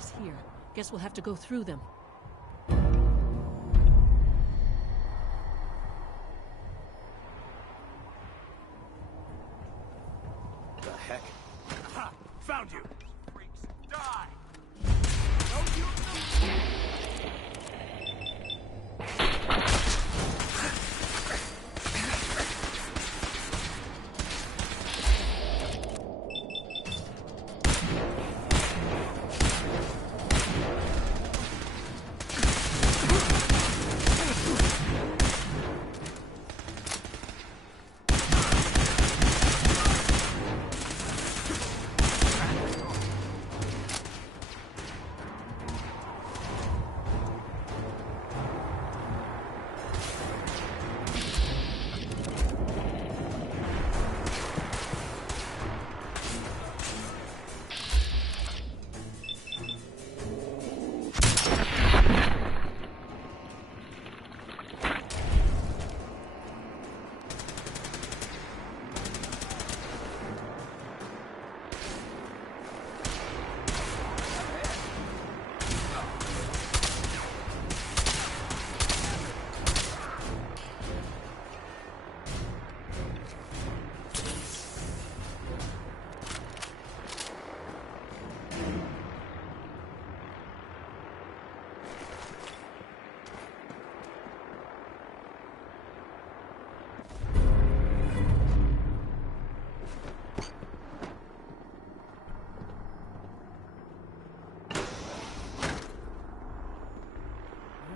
is here. Guess we'll have to go through them. The heck? Ha! Found you! Freaks, die! Don't use them!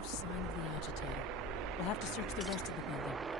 Sign of the agitator. We'll have to search the rest of the building.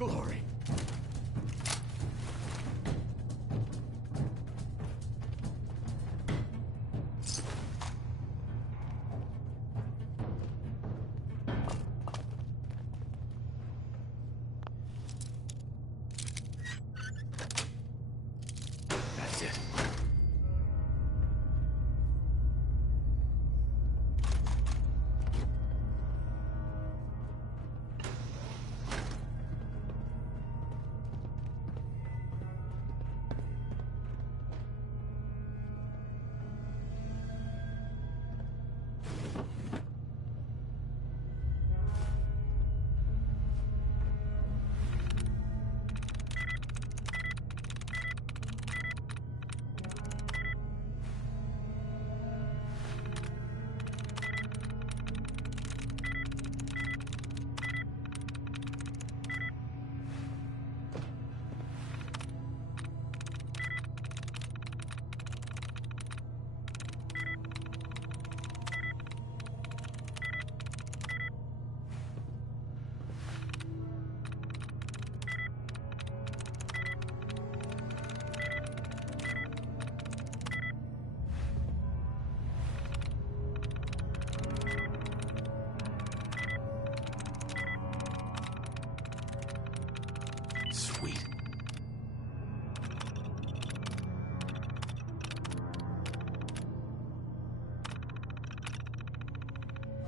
Glory. That's it. Sweet.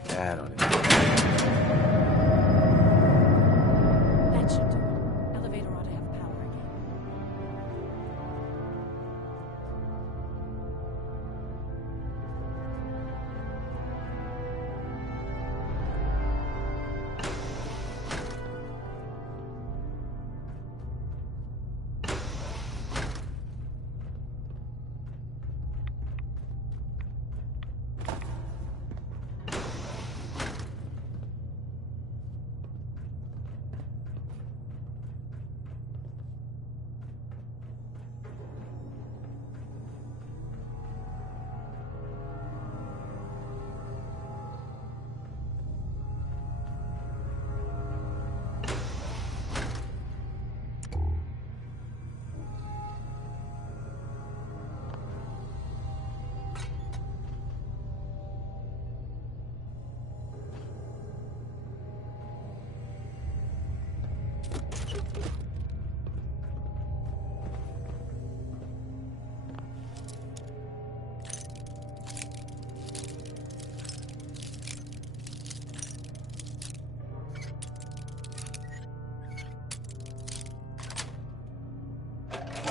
That ought to do it. That should do it. Elevator ought to have power again.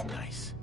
Nice.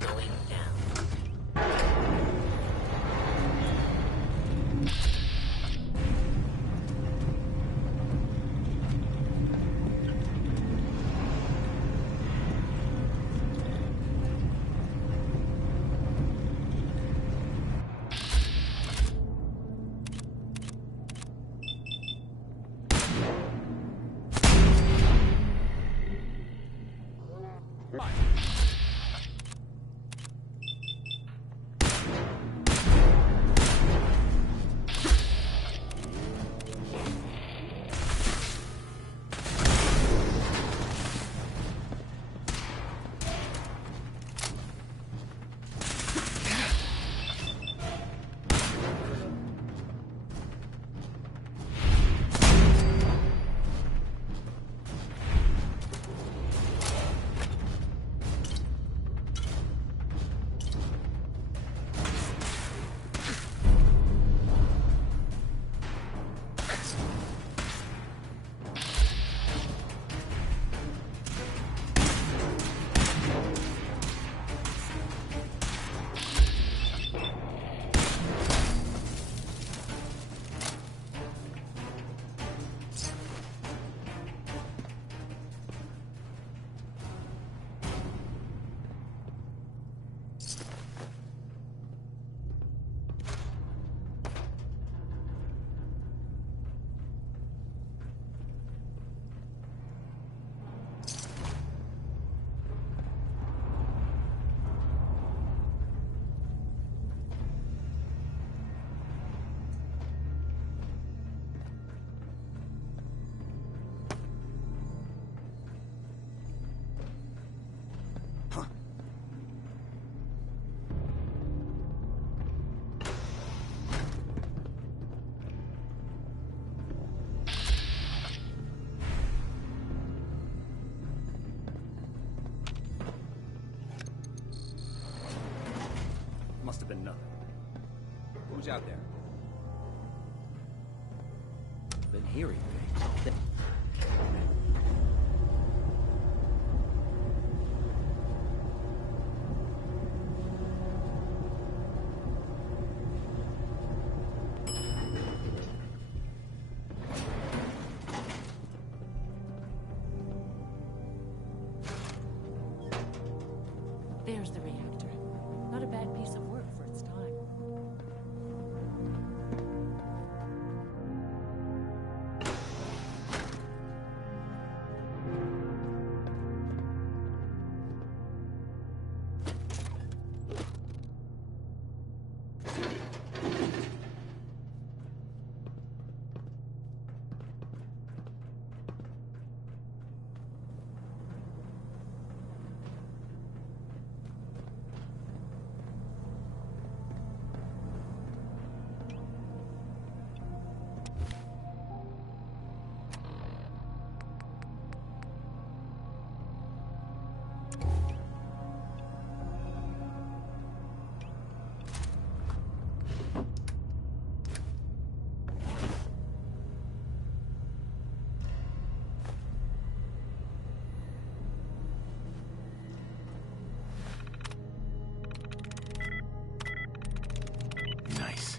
Going down. Right. must have been nothing. Who's out there? Been hearing things. There's the reactor. Not a bad piece of work for its time. Nice.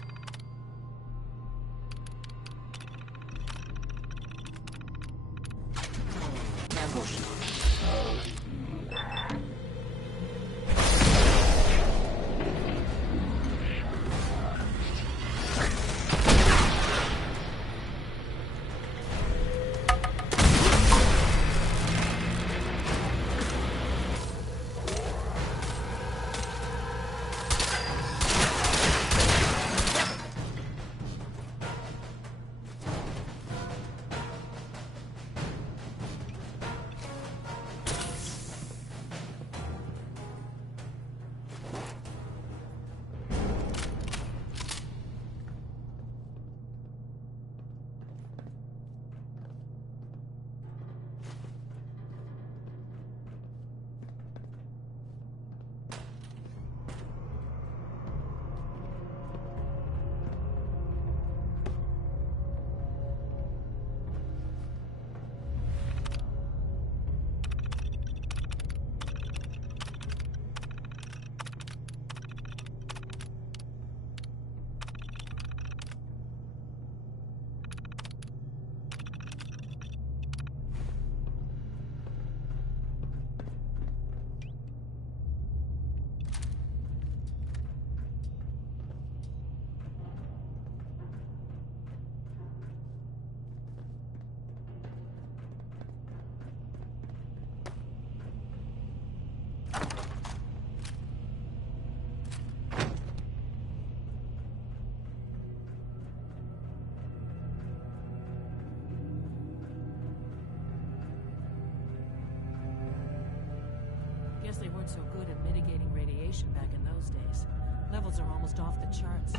Guess they weren't so good at mitigating radiation back in those days. Levels are almost off the charts.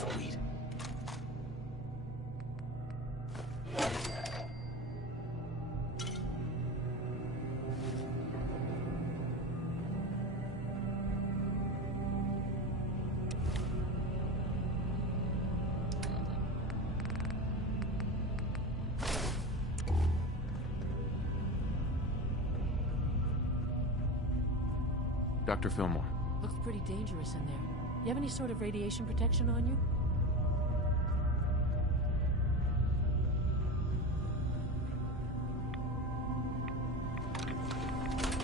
Sweet. Dr. Fillmore. Looks pretty dangerous in there. You have any sort of radiation protection on you?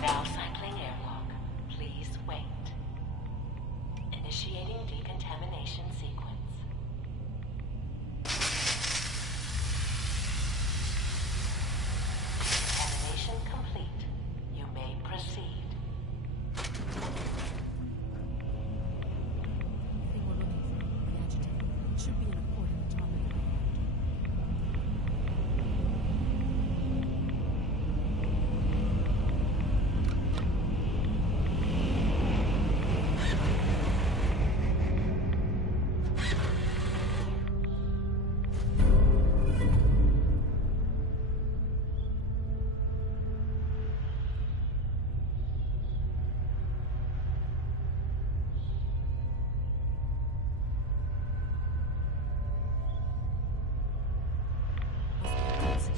Now cycling airlock. Please wait. Initiating decontamination sequence. Decontamination complete. You may proceed. Thing we're looking for, the agitator.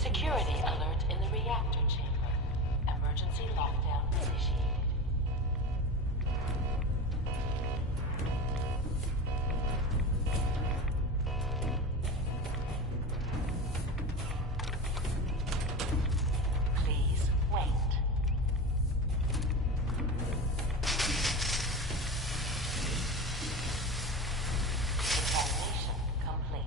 Security alert in the reactor chamber. Emergency lockdown initiated. Please wait. Examination complete.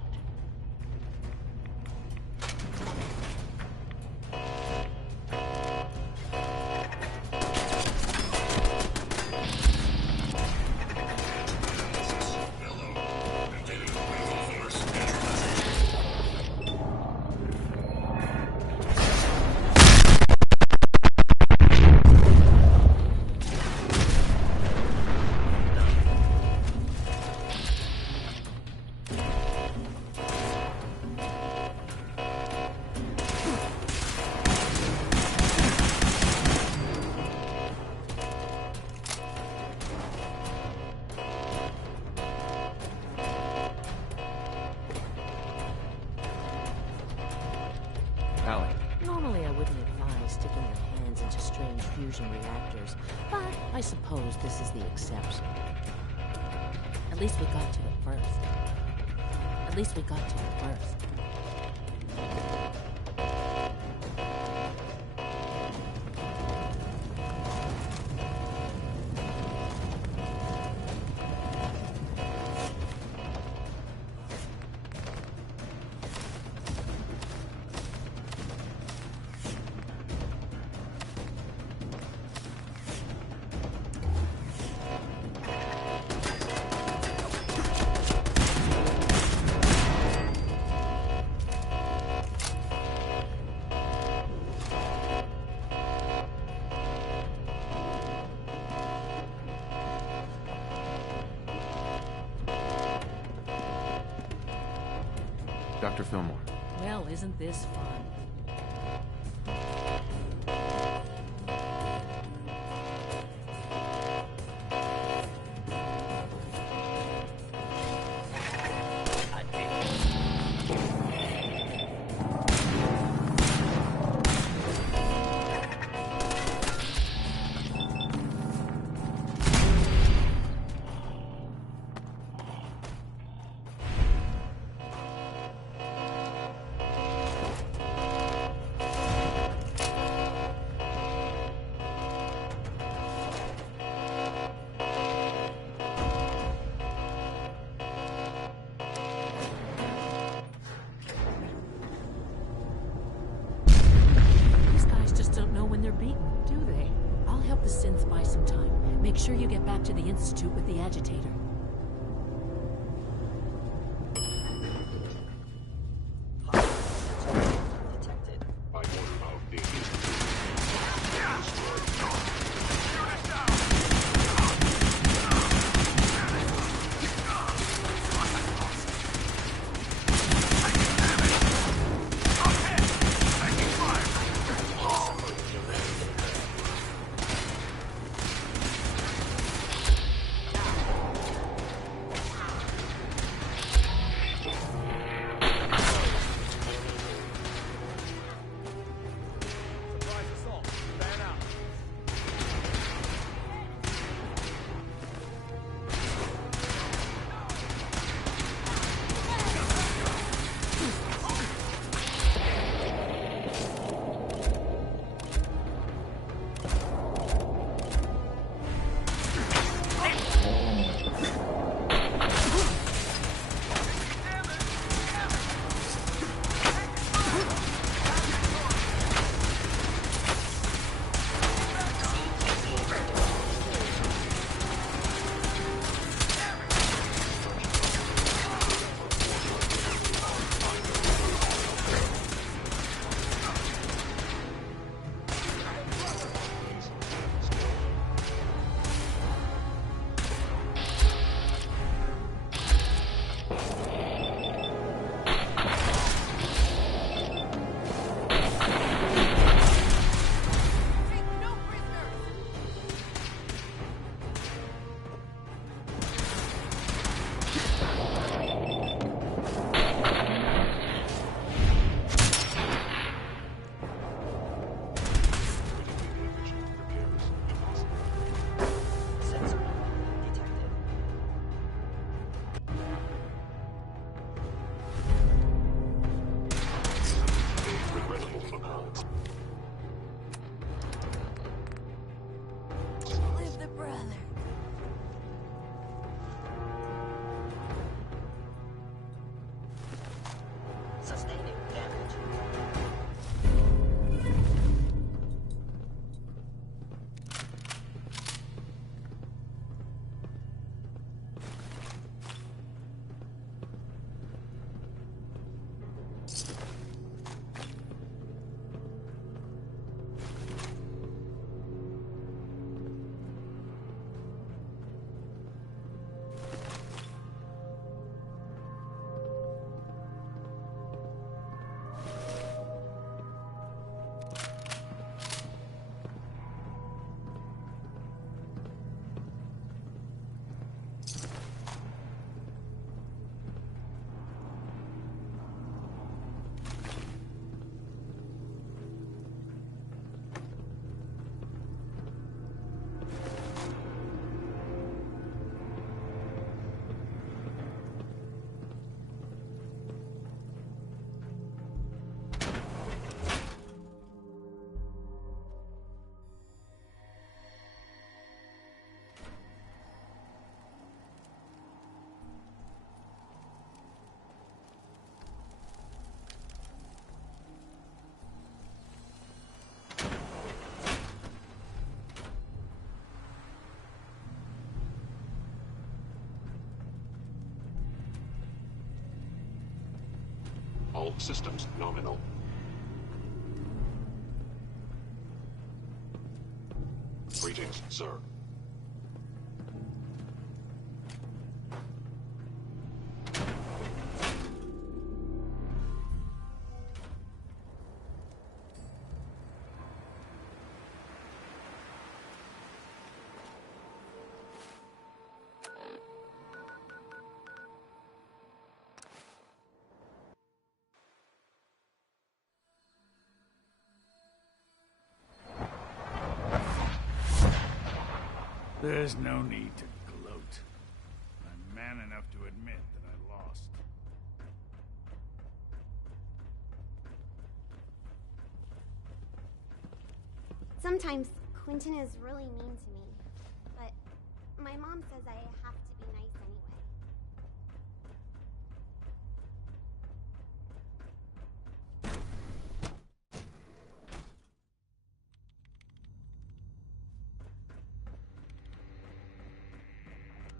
Allie. Normally I wouldn't advise sticking your hands into strange fusion reactors, but I suppose this is the exception. At least we got to it first. At least we got to it first. Dr. Fillmore. Well, isn't this fun? The synth buy some time. Make sure you get back to the Institute with the agitator. Vital systems nominal. Greetings, sir. There's no need to gloat. I'm man enough to admit that I lost. Sometimes Quentin is really mean to me, but my mom says I have to be nice anyway.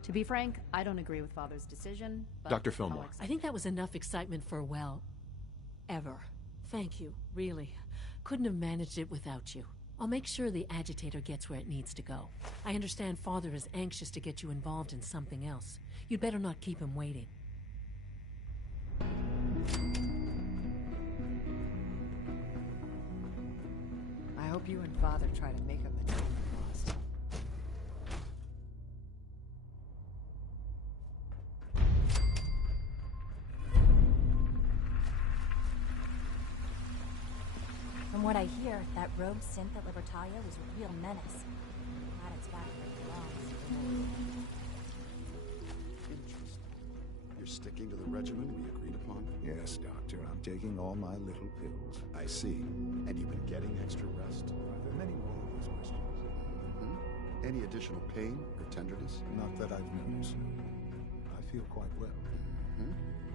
To be frank, I don't agree with Father's decision, but Dr. Fillmore. I think that was enough excitement for, well, ever. Thank you, really. Couldn't have managed it without you. I'll make sure the agitator gets where it needs to go. I understand Father is anxious to get you involved in something else. You'd better not keep him waiting. I hope you and Father try to make up the time you lost. From what I hear, that rogue synth at Libertalia was a real menace. Glad it's back where it belongs. Interesting. You're sticking to the regimen we agreed upon? Yes, Doctor. I'm taking all my little pills. I see. And you've been getting extra rest? Are there many more of these questions? Mm-hmm. Any additional pain or tenderness? Not that I've noticed. I feel quite well. Mm-hmm.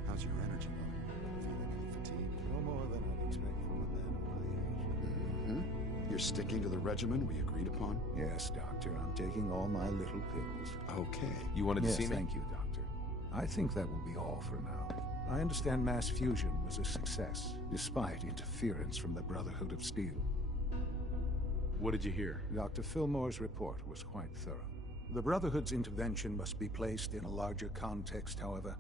How's your energy level? Feeling any fatigue? No more than I'd expect from a man of my age. Mm-hmm. You're sticking to the regimen we agreed upon? Yes, Doctor. I'm taking all my little pills. Okay. You wanted to Yes, see me? thank you, Doctor. I think that will be all for now. I understand mass fusion was a success, despite interference from the Brotherhood of Steel. What did you hear? Dr. Fillmore's report was quite thorough. The Brotherhood's intervention must be placed in a larger context, however,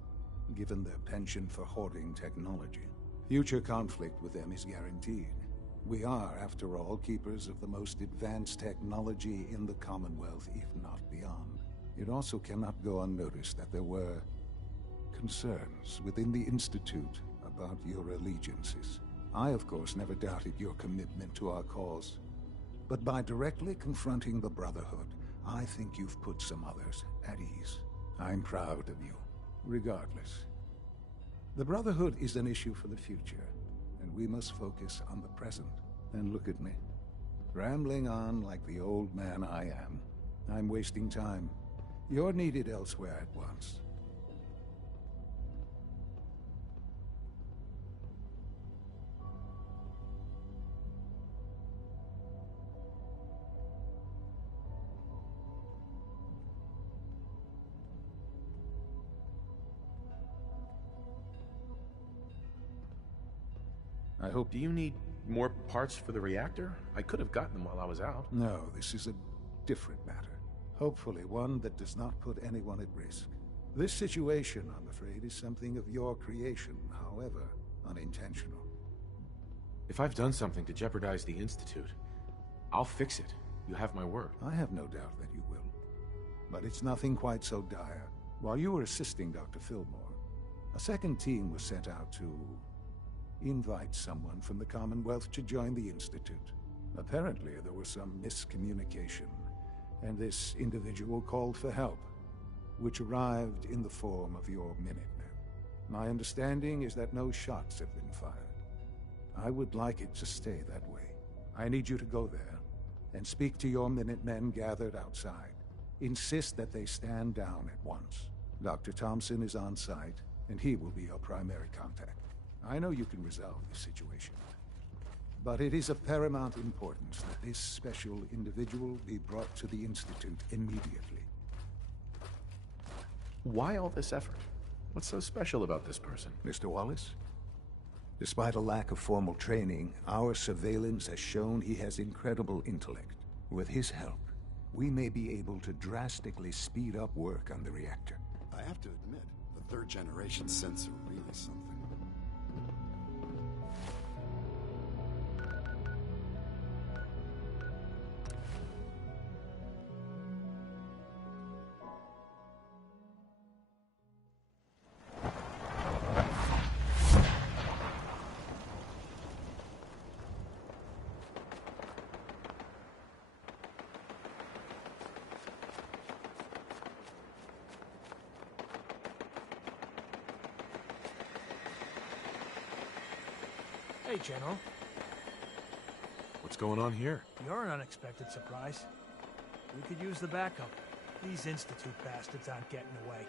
given their penchant for hoarding technology. Future conflict with them is guaranteed. We are, after all, keepers of the most advanced technology in the Commonwealth, if not beyond. It also cannot go unnoticed that there were concerns within the Institute about your allegiances. I, of course, never doubted your commitment to our cause. But by directly confronting the Brotherhood, I think you've put some others at ease. I'm proud of you, regardless. The Brotherhood is an issue for the future, and we must focus on the present. And look at me, rambling on like the old man I am. I'm wasting time. You're needed elsewhere at once. I hope... Do you need more parts for the reactor? I could have gotten them while I was out. No, this is a different matter. Hopefully one that does not put anyone at risk. This situation, I'm afraid, is something of your creation, however unintentional. If I've done something to jeopardize the Institute, I'll fix it. You have my word. I have no doubt that you will. But it's nothing quite so dire. While you were assisting Dr. Fillmore, a second team was sent out to invite someone from the Commonwealth to join the Institute. Apparently, there was some miscommunication, and this individual called for help, which arrived in the form of your Minutemen. My understanding is that no shots have been fired. I would like it to stay that way. I need you to go there and speak to your Minutemen gathered outside. Insist that they stand down at once. Dr. Thompson is on site, and he will be your primary contact. I know you can resolve this situation, but it is of paramount importance that this special individual be brought to the Institute immediately. Why all this effort? What's so special about this person? Mr. Wallace? Despite a lack of formal training, our surveillance has shown he has incredible intellect. With his help, we may be able to drastically speed up work on the reactor. I have to admit, the third-generation synths are really something. Hey, General. What's going on here? You're an unexpected surprise. We could use the backup. These Institute bastards aren't getting away.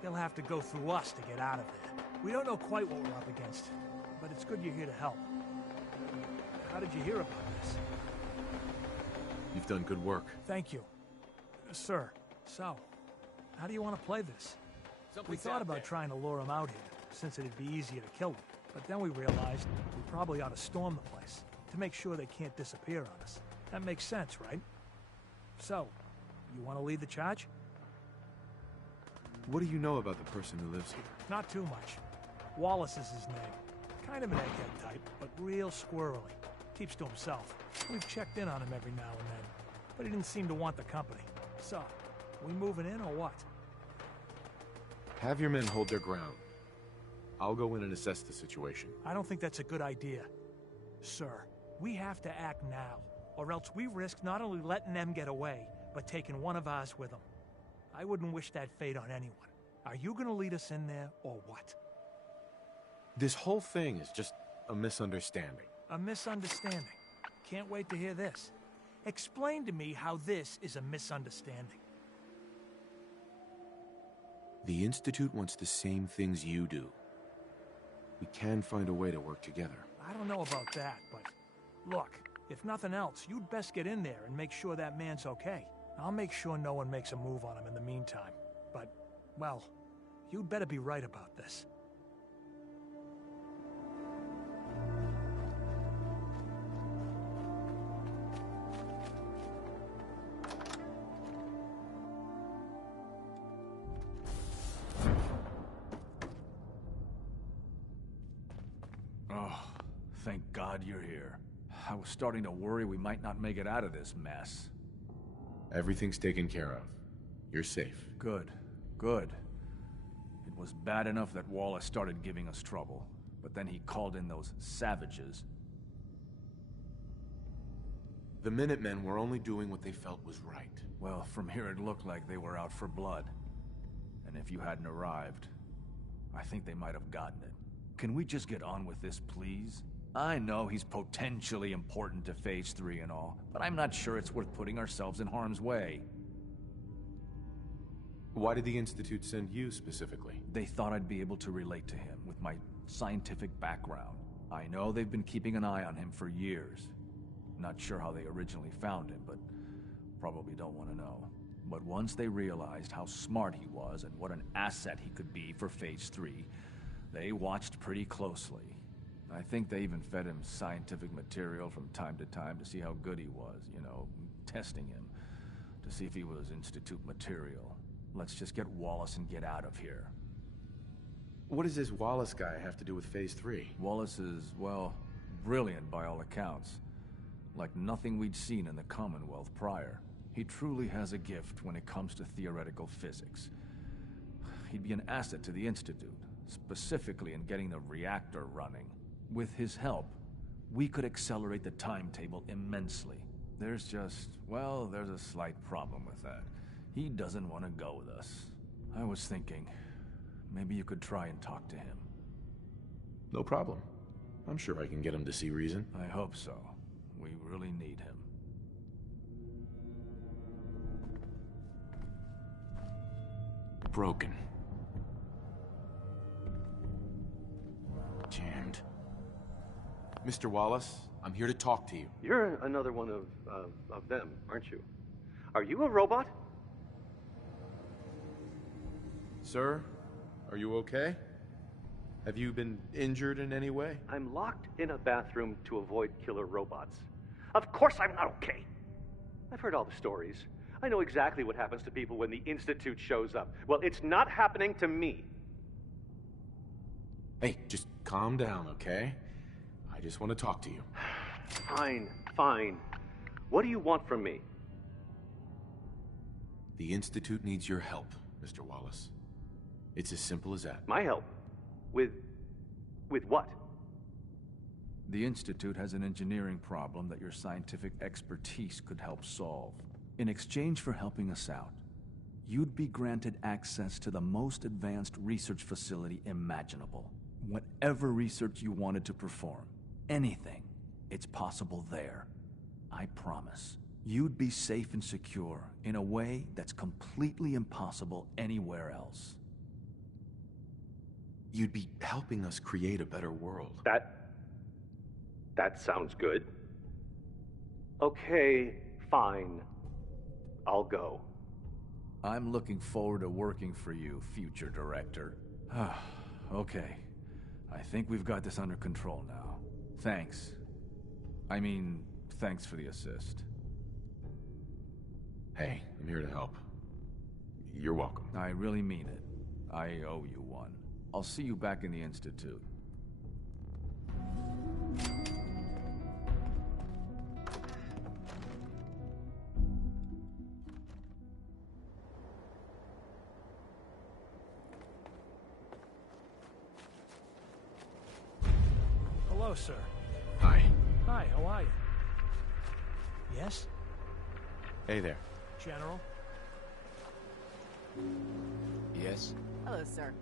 They'll have to go through us to get out of there. We don't know quite what we're up against, but it's good you're here to help. How did you hear about this? You've done good work. Thank you. Sir, so, how do you want to play this? We thought about trying to lure him out here, since it'd be easier to kill him. But then we realized we probably ought to storm the place, to make sure they can't disappear on us. That makes sense, right? So, you want to lead the charge? What do you know about the person who lives here? Not too much. Wallace is his name. Kind of an egghead type, but real squirrely. Keeps to himself. We've checked in on him every now and then, but he didn't seem to want the company. So, we moving in or what? Have your men hold their ground. I'll go in and assess the situation. I don't think that's a good idea. Sir, we have to act now, or else we risk not only letting them get away, but taking one of ours with them. I wouldn't wish that fate on anyone. Are you gonna lead us in there, or what? This whole thing is just a misunderstanding. A misunderstanding. Can't wait to hear this. Explain to me how this is a misunderstanding. The Institute wants the same things you do. We can find a way to work together. I don't know about that, but look, if nothing else, you'd best get in there and make sure that man's okay. I'll make sure no one makes a move on him in the meantime. But, well, you'd better be right about this. Thank God you're here. I was starting to worry we might not make it out of this mess. Everything's taken care of. You're safe. Good. Good. It was bad enough that Wallace started giving us trouble, but then he called in those savages. The Minutemen were only doing what they felt was right. Well, from here it looked like they were out for blood. And if you hadn't arrived, I think they might have gotten it. Can we just get on with this, please? I know he's potentially important to Phase 3 and all, but I'm not sure it's worth putting ourselves in harm's way. Why did the Institute send you specifically? They thought I'd be able to relate to him with my scientific background. I know they've been keeping an eye on him for years. Not sure how they originally found him, but probably don't want to know. But once they realized how smart he was and what an asset he could be for Phase 3, they watched pretty closely. I think they even fed him scientific material from time to time to see how good he was, you know, testing him, to see if he was Institute material. Let's just get Wallace and get out of here. What does this Wallace guy have to do with Phase 3? Wallace is, well, brilliant by all accounts. Like nothing we'd seen in the Commonwealth prior. He truly has a gift when it comes to theoretical physics. He'd be an asset to the Institute, specifically in getting the reactor running. With his help, we could accelerate the timetable immensely. There's just, well, there's a slight problem with that. He doesn't want to go with us. I was thinking, maybe you could try and talk to him. No problem. I'm sure I can get him to see reason. I hope so. We really need him. Broken. Jammed. Mr. Wallace, I'm here to talk to you. You're another one of them, aren't you? Are you a robot? Sir, are you okay? Have you been injured in any way? I'm locked in a bathroom to avoid killer robots. Of course I'm not okay. I've heard all the stories. I know exactly what happens to people when the Institute shows up. Well, it's not happening to me. Hey, just calm down, okay? I just want to talk to you. Fine, fine. What do you want from me? The Institute needs your help, Mr. Wallace. It's as simple as that. My help? With what? The Institute has an engineering problem that your scientific expertise could help solve. In exchange for helping us out, you'd be granted access to the most advanced research facility imaginable. Whatever research you wanted to perform, anything, it's possible there. I promise. You'd be safe and secure in a way that's completely impossible anywhere else. You'd be helping us create a better world. That sounds good. Okay, fine. I'll go. I'm looking forward to working for you, future director. Okay. I think we've got this under control now. Thanks. I mean, thanks for the assist. Hey, I'm here to help. You're welcome. I really mean it. I owe you one. I'll see you back in the Institute. Hello, sir. Hi. Hi, how are you? Yes? Hey there. General? Yes? Hello, sir.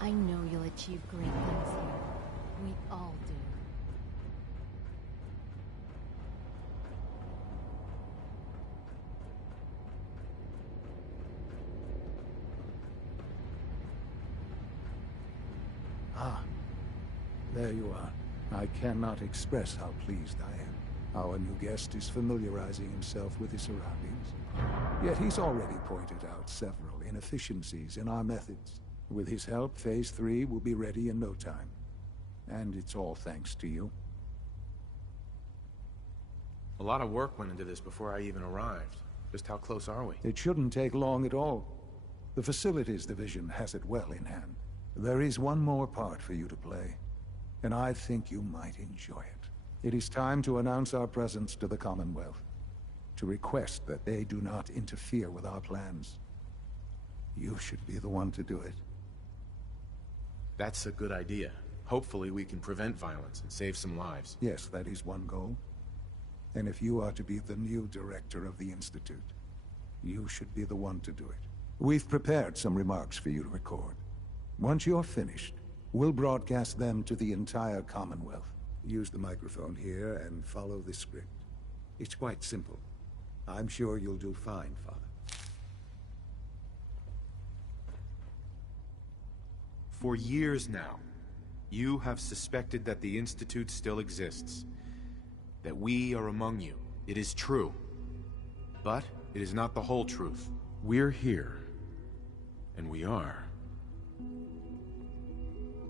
I know you'll achieve great things here. We all do. Ah, there you are. I cannot express how pleased I am. Our new guest is familiarizing himself with his surroundings. Yet he's already pointed out several inefficiencies in our methods. With his help, Phase 3 will be ready in no time. And it's all thanks to you. A lot of work went into this before I even arrived. Just how close are we? It shouldn't take long at all. The Facilities Division has it well in hand. There is one more part for you to play, and I think you might enjoy it. It is time to announce our presence to the Commonwealth, to request that they do not interfere with our plans. You should be the one to do it. That's a good idea. Hopefully we can prevent violence and save some lives. Yes, that is one goal. And if you are to be the new director of the Institute, you should be the one to do it. We've prepared some remarks for you to record. Once you're finished, we'll broadcast them to the entire Commonwealth. Use the microphone here and follow this script. It's quite simple. I'm sure you'll do fine, Father. For years now, you have suspected that the Institute still exists. That we are among you. It is true. But it is not the whole truth. We're here. And we are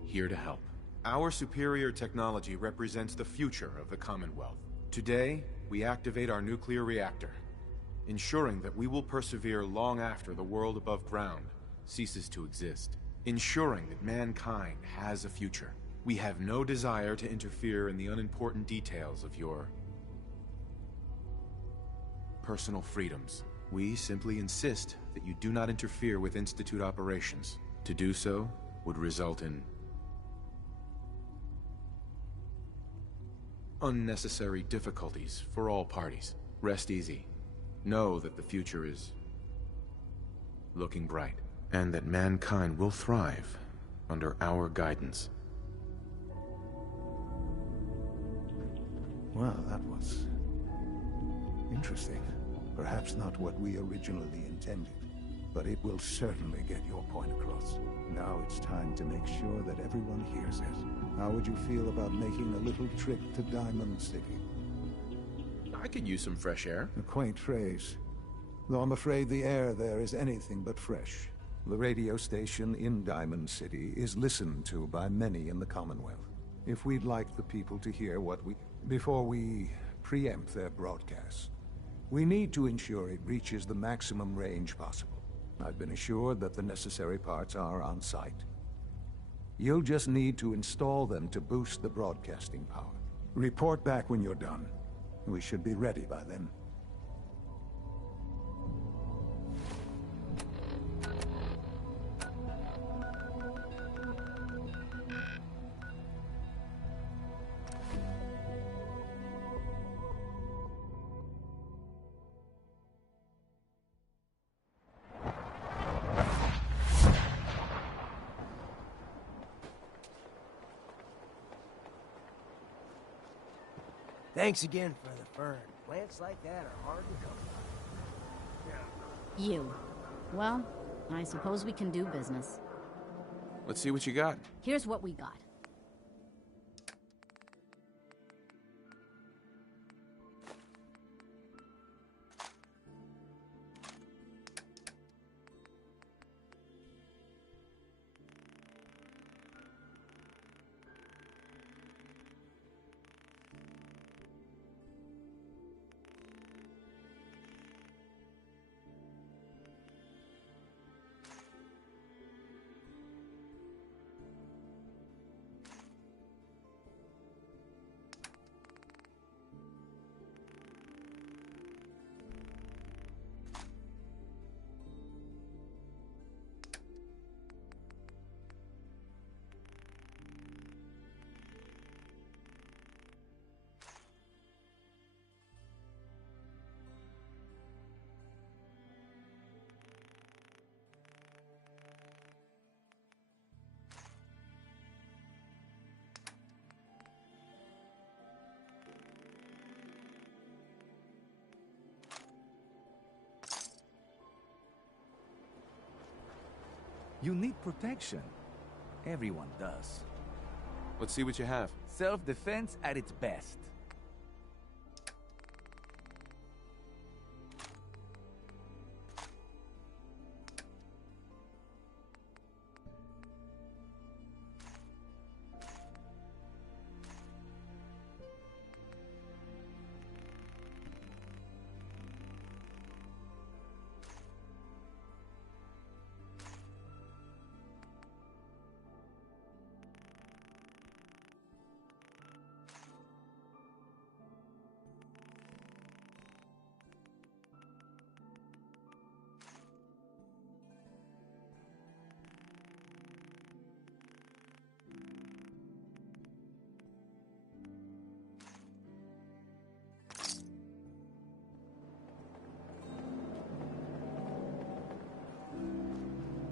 here to help. Our superior technology represents the future of the Commonwealth. Today, we activate our nuclear reactor, ensuring that we will persevere long after the world above ground ceases to exist. Ensuring that mankind has a future. We have no desire to interfere in the unimportant details of your personal freedoms. We simply insist that you do not interfere with Institute operations. To do so would result in unnecessary difficulties for all parties. Rest easy. Know that the future is looking bright, and that mankind will thrive under our guidance. Well, that was interesting. Perhaps not what we originally intended, but it will certainly get your point across. Now it's time to make sure that everyone hears it. How would you feel about making a little trip to Diamond City? I could use some fresh air. A quaint phrase, though I'm afraid the air there is anything but fresh. The radio station in Diamond City is listened to by many in the Commonwealth. If we'd like the people to hear what we... before we preempt their broadcast, we need to ensure it reaches the maximum range possible. I've been assured that the necessary parts are on site. You'll just need to install them to boost the broadcasting power. Report back when you're done. We should be ready by then. Thanks again for the fern. Plants like that are hard to come by. You. Well, I suppose we can do business. Let's see what you got. Here's what we got. You need protection. Everyone does. Let's see what you have. Self-defense at its best.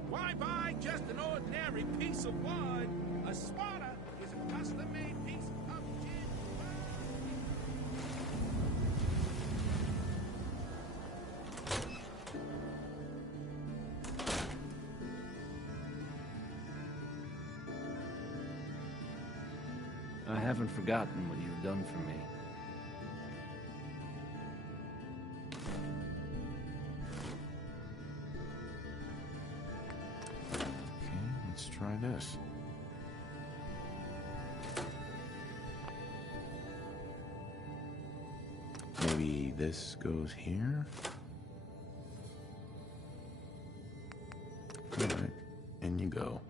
Why buy just an ordinary piece of wood? A swatter is a custom-made piece of gin. I haven't forgotten what you've done for me. Let's try this. Maybe this goes here? Alright, in you go.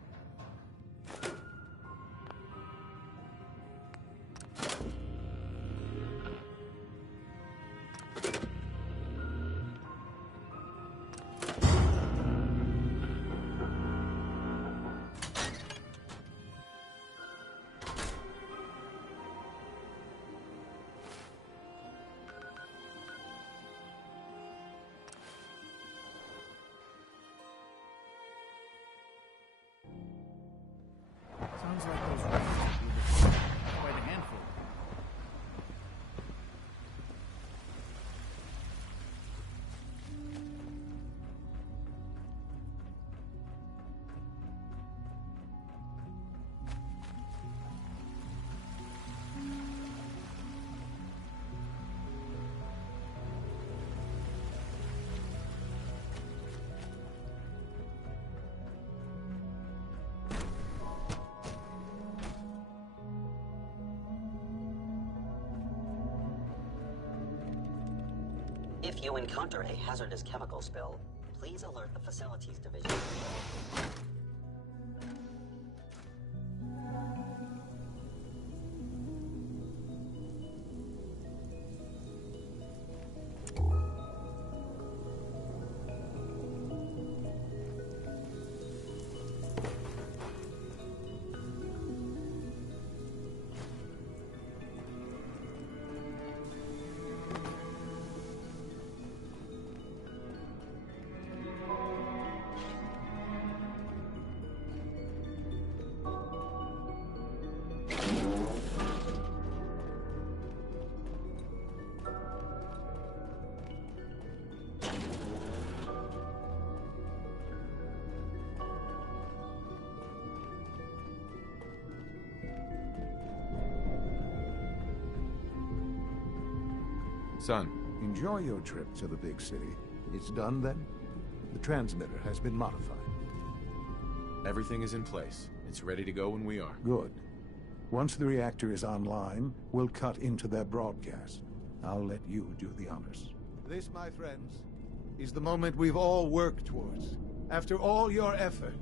Sounds like those robots will be quite a handful. If you encounter a hazardous chemical spill, please alert the Facilities Division. Son. Enjoy your trip to the big city. It's done then? The transmitter has been modified. Everything is in place. It's ready to go when we are. Good. Once the reactor is online, we'll cut into their broadcast. I'll let you do the honors. This, my friends, is the moment we've all worked towards. After all your effort,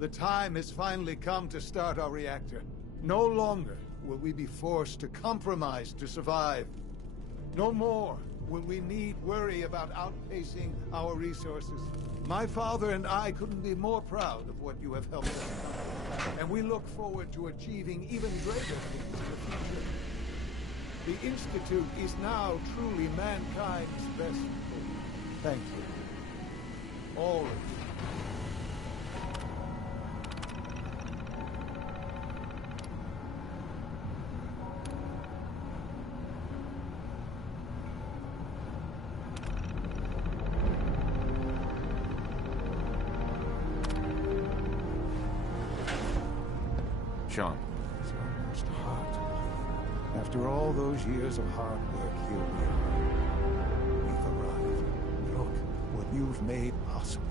the time has finally come to start our reactor. No longer will we be forced to compromise to survive. No more will we need worry about outpacing our resources. My father and I couldn't be more proud of what you have helped us accomplish, and we look forward to achieving even greater things in the future. The Institute is now truly mankind's best hope. Thank you. All of you. Sean. It's almost hard to believe. After all those years of hard work, here we are. We've arrived. Look what you've made possible.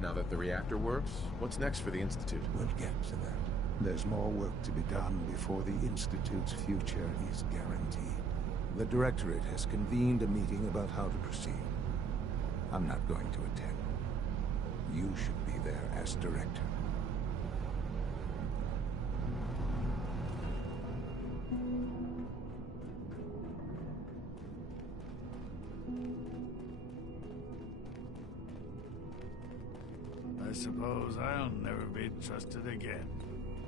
Now that the reactor works, what's next for the Institute? We'll get to that. There's more work to be done before the Institute's future is guaranteed. The Directorate has convened a meeting about how to proceed. I'm not going to attend. You should be there as Director. I suppose I'll never be trusted again.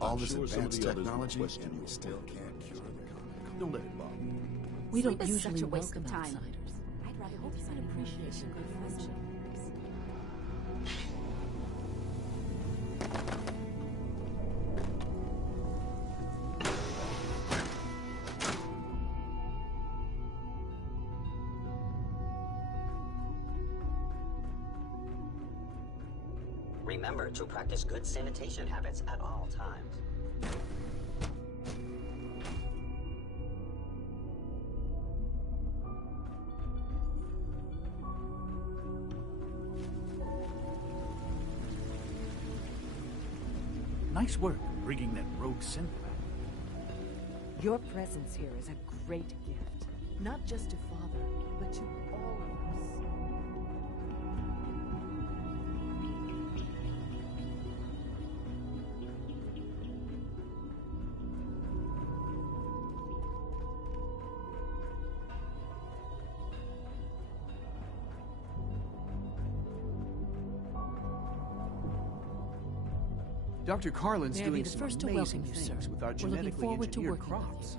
All this advanced technology, and we still can't cure the common. Don't let it bother you. We don't Sleep is usually such a waste welcome of time. outsiders. I'd rather Hope be you can appreciate some good fortune. Remember to practice good sanitation habits at all times. Nice work bringing that rogue synth back. Your presence here is a great gift. Not just to Father, but to all of us. Dr. Carlin's May I be doing the some first to amazing welcome you, sir. things with our We're looking genetically forward to engineered working with crops.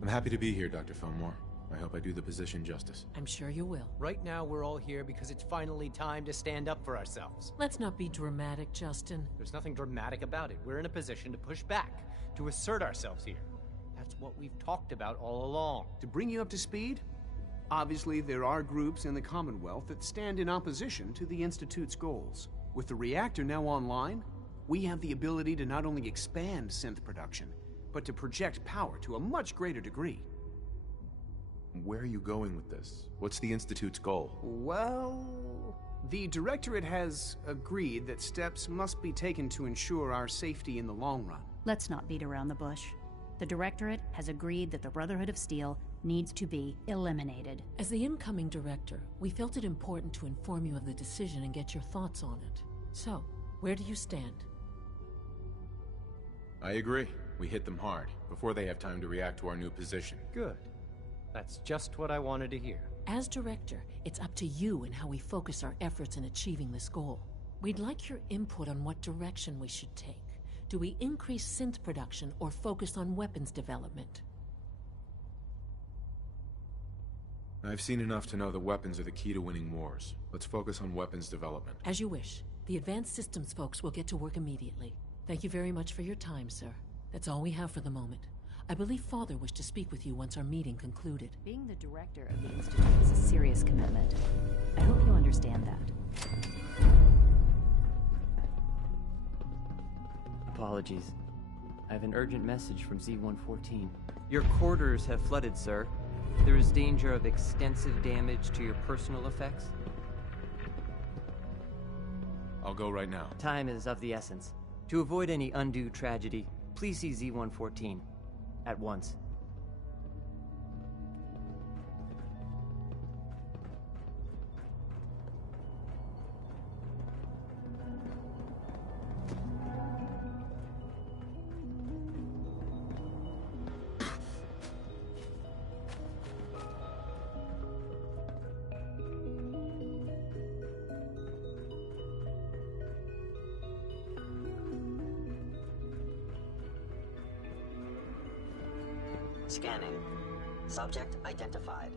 I'm happy to be here, Dr. Fillmore. I hope I do the position justice. I'm sure you will. Right now, we're all here because it's finally time to stand up for ourselves. Let's not be dramatic, Justin. There's nothing dramatic about it. We're in a position to push back, to assert ourselves here. That's what we've talked about all along. To bring you up to speed, obviously there are groups in the Commonwealth that stand in opposition to the Institute's goals. With the reactor now online, we have the ability to not only expand synth production, but to project power to a much greater degree. Where are you going with this? What's the Institute's goal? Well, the Directorate has agreed that steps must be taken to ensure our safety in the long run. Let's not beat around the bush. The Directorate has agreed that the Brotherhood of Steel needs to be eliminated. As the incoming director, we felt it important to inform you of the decision and get your thoughts on it. So, where do you stand? I agree. We hit them hard, before they have time to react to our new position. Good. That's just what I wanted to hear. As director, it's up to you and how we focus our efforts in achieving this goal. We'd like your input on what direction we should take. Do we increase synth production or focus on weapons development? I've seen enough to know that weapons are the key to winning wars. Let's focus on weapons development. As you wish. The Advanced Systems folks will get to work immediately. Thank you very much for your time, sir. That's all we have for the moment. I believe Father wished to speak with you once our meeting concluded. Being the director of the Institute is a serious commitment. I hope you understand that. Apologies. I have an urgent message from Z-114. Your quarters have flooded, sir. There is danger of extensive damage to your personal effects. I'll go right now. Time is of the essence. To avoid any undue tragedy, please see Z-114. At once. Scanning. Subject identified.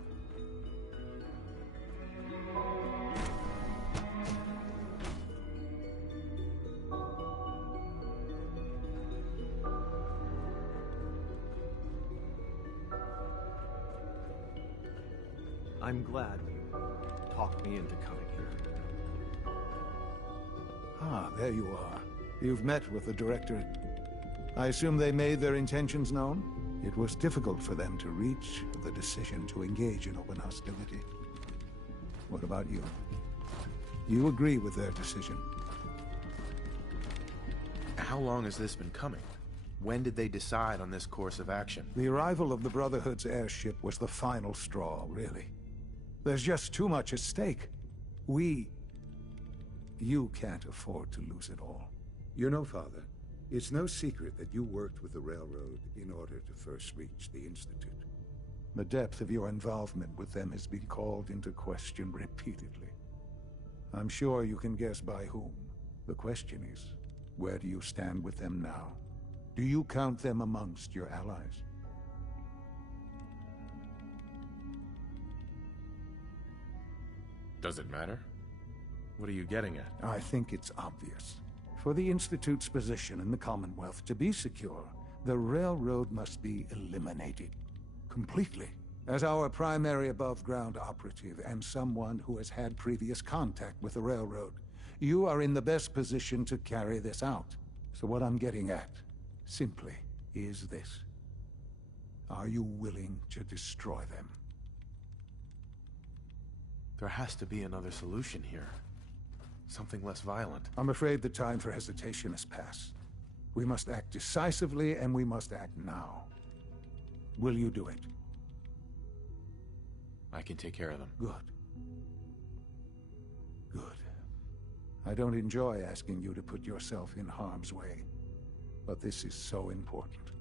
I'm glad you talked me into coming here. Ah, there you are. You've met with the Directorate. I assume they made their intentions known? It was difficult for them to reach the decision to engage in open hostility. What about you? You agree with their decision? How long has this been coming? When did they decide on this course of action? The arrival of the Brotherhood's airship was the final straw, really. There's just too much at stake. You can't afford to lose it all. You know, Father, it's no secret that you worked with the Railroad in order to first reach the Institute. The depth of your involvement with them has been called into question repeatedly. I'm sure you can guess by whom. The question is, where do you stand with them now? Do you count them amongst your allies? Does it matter? What are you getting at? I think it's obvious. For the Institute's position in the Commonwealth to be secure, the Railroad must be eliminated. Completely. As our primary above-ground operative and someone who has had previous contact with the Railroad, you are in the best position to carry this out. So what I'm getting at, simply, is this. Are you willing to destroy them? There has to be another solution here. Something less violent. I'm afraid the time for hesitation has passed. We must act decisively, and we must act now. Will you do it? I can take care of them. Good. Good. I don't enjoy asking you to put yourself in harm's way, but this is so important.